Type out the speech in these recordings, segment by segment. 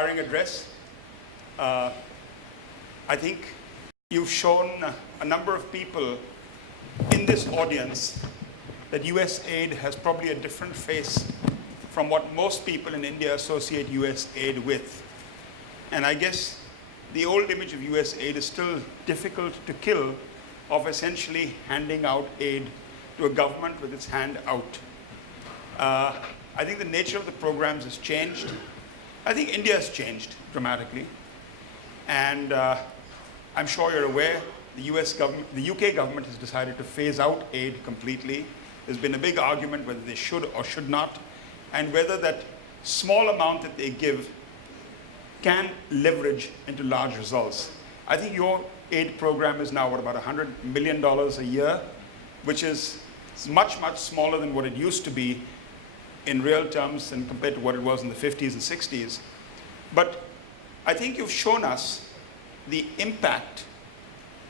inspiring address. I think you've shown a number of people in this audience that US aid has probably a different face from what most people in India associate US aid with. And I guess the old image of US aid is still difficult to kill, of essentially handing out aid to a government with its hand out. I think the nature of the programs has changed. I think India has changed dramatically. And I'm sure you're aware, the UK government has decided to phase out aid completely. There's been a big argument whether they should or should not, and whether that small amount that they give can leverage into large results. I think your aid program is now, what, about $100 million a year, which is much, much smaller than what it used to be in real terms and compared to what it was in the 50s and 60s. But I think you've shown us the impact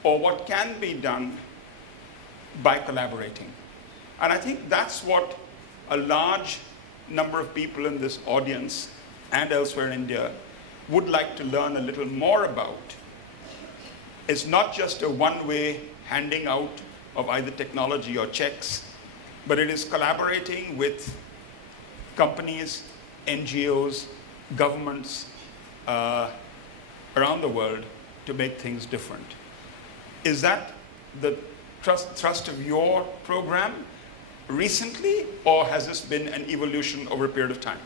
or what can be done by collaborating. And I think that's what a large number of people in this audience and elsewhere in India would like to learn a little more about. It's not just a one-way handing out of either technology or checks, but it is collaborating with companies, NGOs, governments around the world to make things different. Is that the thrust of your program recently, or has this been an evolution over a period of time?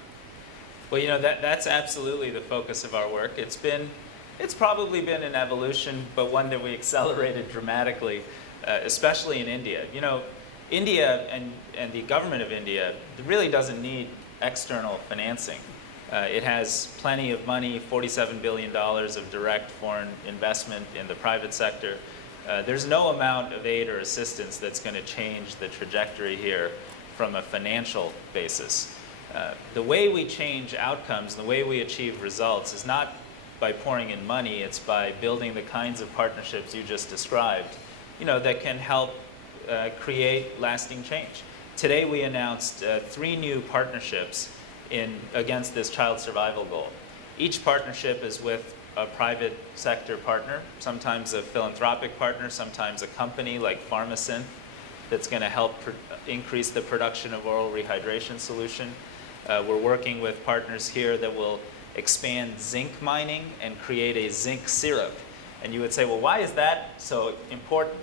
Well, you know, that's absolutely the focus of our work. It's probably been an evolution, but one that we accelerated dramatically, especially in India. You know, India and the government of India really doesn't need external financing. It has plenty of money, $47 billion of direct foreign investment in the private sector. There's no amount of aid or assistance that's going to change the trajectory here from a financial basis. The way we change outcomes, the way we achieve results is not by pouring in money, it's by building the kinds of partnerships you just described, you know, that can help create lasting change. Today we announced 3 new partnerships against this child survival goal. Each partnership is with a private sector partner, sometimes a philanthropic partner, sometimes a company like Pharmacynth that's going to help increase the production of oral rehydration solution. We're working with partners here that will expand zinc mining and create a zinc syrup. And you would say, well, why is that so important?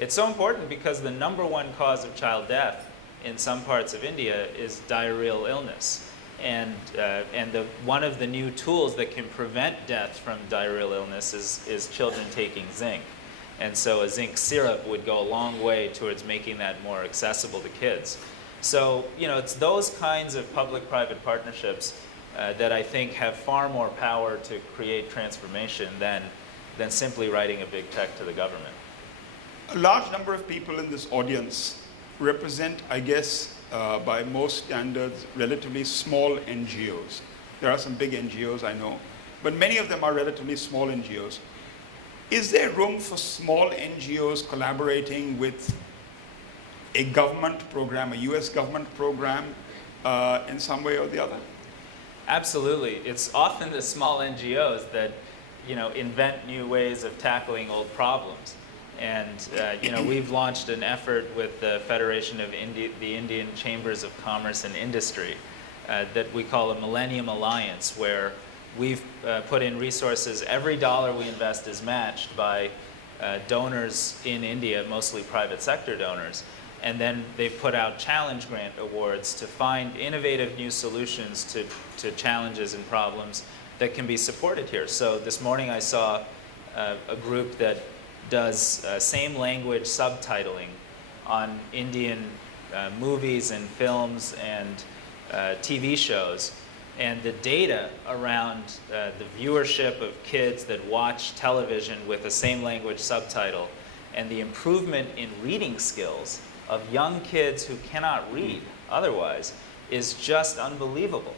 It's so important because the #1 cause of child death in some parts of India is diarrheal illness. And one of the new tools that can prevent death from diarrheal illness is children taking zinc. And so a zinc syrup would go a long way towards making that more accessible to kids. So, you know, it's those kinds of public-private partnerships that I think have far more power to create transformation than simply writing a big check to the government. A large number of people in this audience represent, I guess, by most standards, relatively small NGOs. There are some big NGOs, I know, but many of them are relatively small NGOs. Is there room for small NGOs collaborating with a government program, a US government program, in some way or the other? Absolutely. It's often the small NGOs that, you know, invent new ways of tackling old problems. And you know, we've launched an effort with the Federation of the Indian Chambers of Commerce and Industry that we call a Millennium Alliance, where we've put in resources. Every dollar we invest is matched by donors in India, mostly private sector donors. And then they've put out challenge grant awards to find innovative new solutions to challenges and problems that can be supported here. So this morning I saw a group that does same language subtitling on Indian movies and films and TV shows. And the data around the viewership of kids that watch television with a same language subtitle and the improvement in reading skills of young kids who cannot read otherwise is just unbelievable.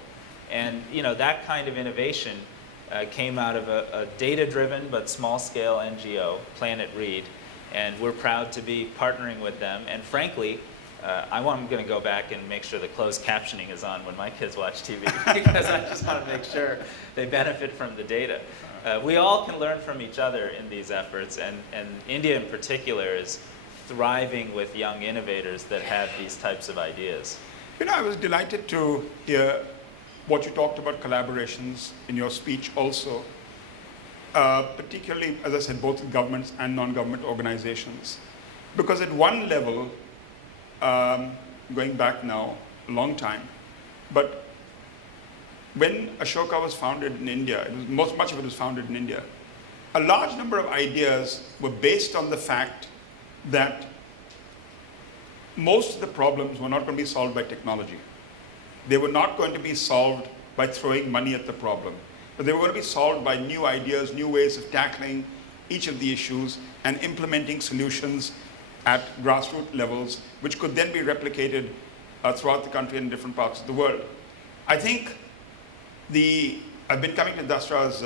And you know, that kind of innovation came out of a data-driven but small-scale NGO, Planet Read, and we're proud to be partnering with them. And frankly, I'm going to go back and make sure the closed captioning is on when my kids watch TV because I just want to make sure they benefit from the data. We all can learn from each other in these efforts, and India in particular is thriving with young innovators that have these types of ideas. You know, I was delighted to hear what you talked about collaborations in your speech also, particularly, as I said, both governments and non-government organizations. Because at one level, going back now a long time, but when Ashoka was founded in India, much of it was founded in India, a large number of ideas were based on the fact that most of the problems were not going to be solved by technology. They were not going to be solved by throwing money at the problem, but they were going to be solved by new ideas, new ways of tackling each of the issues and implementing solutions at grassroots levels, which could then be replicated throughout the country and in different parts of the world. I think I've been coming to Dasra's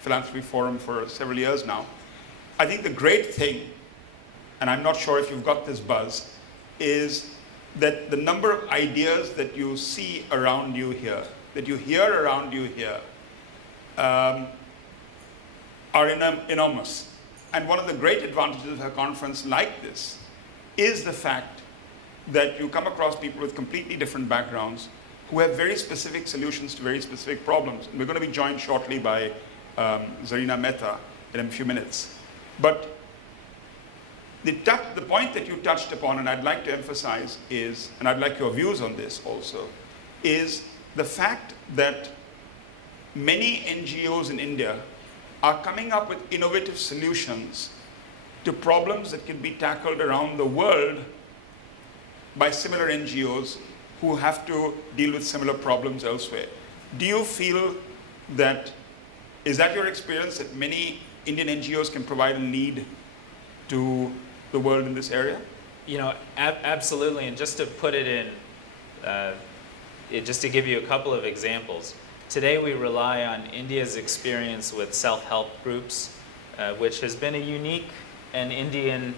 philanthropy forum for several years now. I think the great thing, and I'm not sure if you've got this buzz, is that the number of ideas that you see around you here, that you hear around you here, are enormous. And one of the great advantages of a conference like this is the fact that you come across people with completely different backgrounds who have very specific solutions to very specific problems. And we're going to be joined shortly by Zarina Mehta in a few minutes. But the point that you touched upon, and I'd like to emphasize is, and I'd like your views on this also, is the fact that many NGOs in India are coming up with innovative solutions to problems that can be tackled around the world by similar NGOs who have to deal with similar problems elsewhere. Do you feel that, is that your experience, that many Indian NGOs can provide a lead to the world in this area? You know, absolutely. And just to put it in, just to give you a couple of examples, today we rely on India's experience with self-help groups, which has been a unique and Indian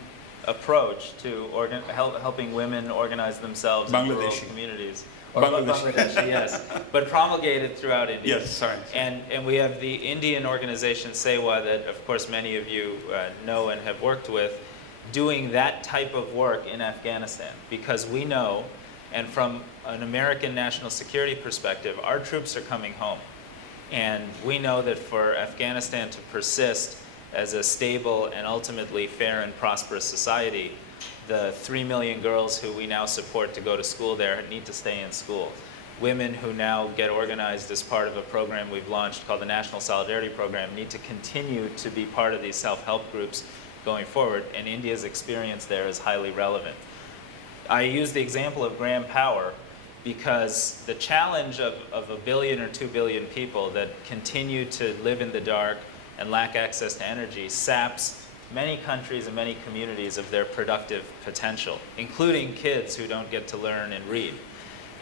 approach to helping women organize themselves in rural communities. Or Bangladeshi, yes, but promulgated throughout India. Yes, sorry. And we have the Indian organization SEWA that, of course, many of you know and have worked with, doing that type of work in Afghanistan, because we know, and from an American national security perspective, our troops are coming home. And we know that for Afghanistan to persist as a stable and ultimately fair and prosperous society, the 3 million girls who we now support to go to school there need to stay in school. Women who now get organized as part of a program we've launched called the National Solidarity Program need to continue to be part of these self-help groups going forward, and India's experience there is highly relevant. I use the example of Graham Power because the challenge of 1 billion or 2 billion people that continue to live in the dark and lack access to energy saps many countries and many communities of their productive potential, including kids who don't get to learn and read.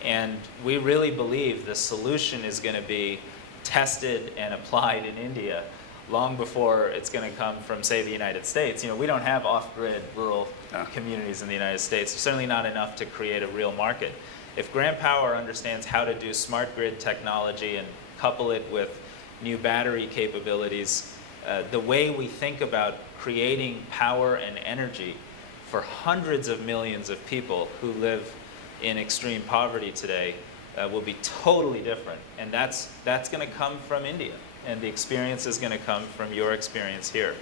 And we really believe the solution is going to be tested and applied in India long before it's going to come from, say, the United States. You know, we don't have off-grid rural communities in the United States. Certainly not enough to create a real market. If Graham Power understands how to do smart grid technology and couple it with new battery capabilities, the way we think about creating power and energy for hundreds of millions of people who live in extreme poverty today will be totally different. And that's going to come from India. And the experience is going to come from your experience here.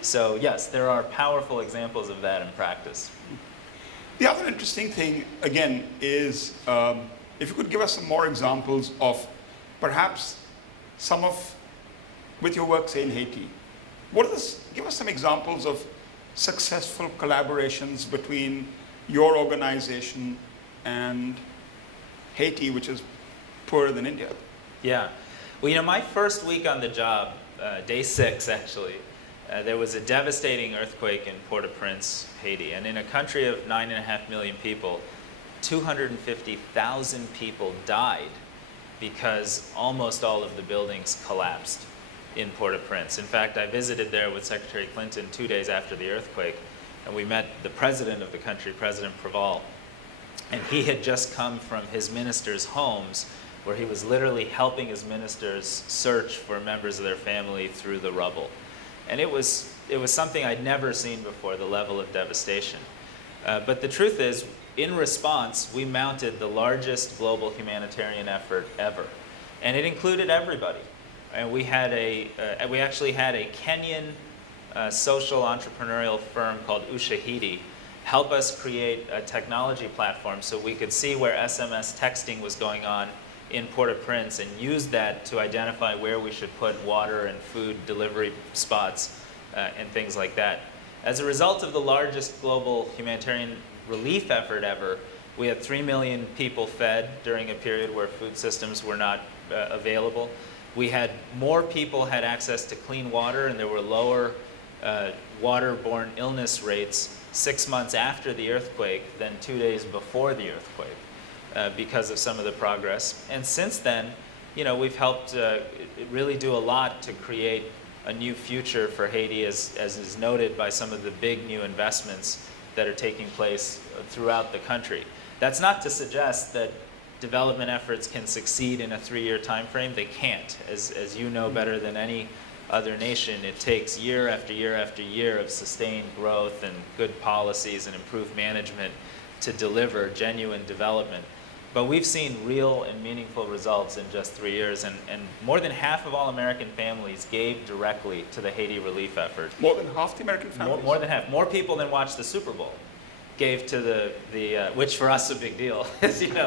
So yes, there are powerful examples of that in practice. The other interesting thing, again, is if you could give us some more examples of perhaps some of, with your work, say, in Haiti, give us some examples of successful collaborations between your organization and Haiti, which is poorer than India. Yeah. Well, you know, my first week on the job, day 6 actually, there was a devastating earthquake in Port-au-Prince, Haiti. And in a country of 9.5 million people, 250,000 people died because almost all of the buildings collapsed in Port-au-Prince. In fact, I visited there with Secretary Clinton 2 days after the earthquake, and we met the president of the country, President Preval, And he had just come from his ministers' homes where he was literally helping his ministers search for members of their family through the rubble. And it was something I'd never seen before, the level of devastation. But the truth is, in response, we mounted the largest global humanitarian effort ever. And it included everybody. And we actually had a Kenyan social entrepreneurial firm called Ushahidi help us create a technology platform so we could see where SMS texting was going on in Port-au-Prince and use that to identify where we should put water and food delivery spots and things like that. As a result of the largest global humanitarian relief effort ever, we had 3 million people fed during a period where food systems were not available. We had more people had access to clean water, and there were lower waterborne illness rates 6 months after the earthquake than 2 days before the earthquake because of some of the progress. And since then, we've helped really do a lot to create a new future for Haiti, as is noted by some of the big new investments that are taking place throughout the country. That's not to suggest that development efforts can succeed in a 3-year time frame. They can't. As you know better than any other nation, it takes year after year after year of sustained growth and good policies and improved management to deliver genuine development. But we've seen real and meaningful results in just 3 years, and more than half of all American families gave directly to the Haiti relief effort. More than half the American families? More than half. More people than watched the Super Bowl gave to the which for us is a big deal, as you know,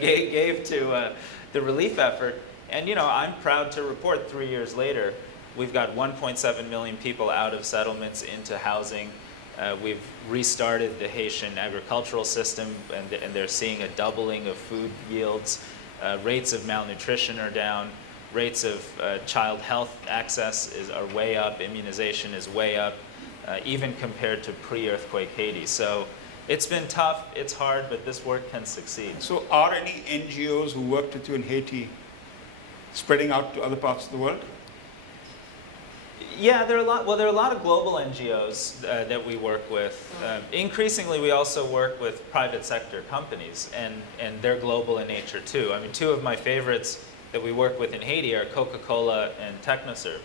gave to the relief effort. And I'm proud to report 3 years later, we've got 1.7 million people out of settlements into housing. We've restarted the Haitian agricultural system, and they're seeing a doubling of food yields. Rates of malnutrition are down. Rates of child health access are way up. Immunization is way up, even compared to pre-earthquake Haiti. So it's been tough, it's hard, but this work can succeed. So are any NGOs who worked with you in Haiti spreading out to other parts of the world? Yeah, there are a lot of global NGOs that we work with. Increasingly, we also work with private sector companies, and they're global in nature too. I mean, two of my favorites that we work with in Haiti are Coca-Cola and Technoserve.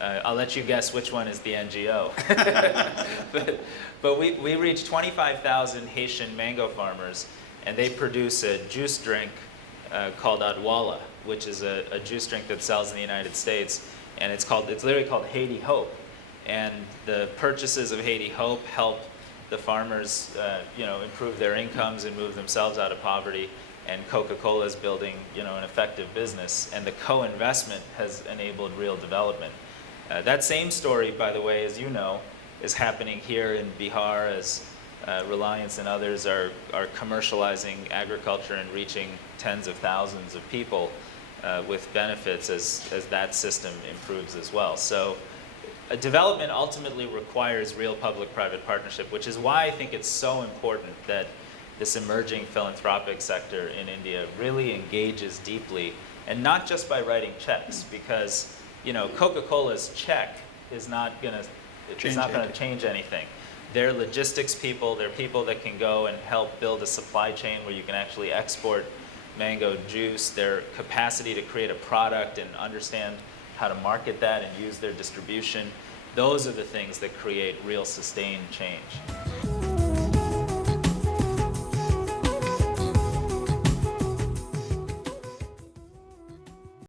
I'll let you guess which one is the NGO. but we reach 25,000 Haitian mango farmers, and they produce a juice drink called Adwala, which is a juice drink that sells in the United States. And it's literally called Haiti Hope. And the purchases of Haiti Hope help the farmers improve their incomes and move themselves out of poverty. And Coca-Cola is building an effective business. And the co-investment has enabled real development. That same story, by the way, as you know, is happening here in Bihar as Reliance and others are commercializing agriculture and reaching tens of thousands of people with benefits as that system improves as well. So development ultimately requires real public-private partnership, which is why I think it's so important that this emerging philanthropic sector in India really engages deeply, and not just by writing checks, because Coca-Cola's check is not going to change anything. They're logistics people. They're people that can go and help build a supply chain where you can actually export mango juice, their capacity to create a product and understand how to market that and use their distribution. Those are the things that create real sustained change.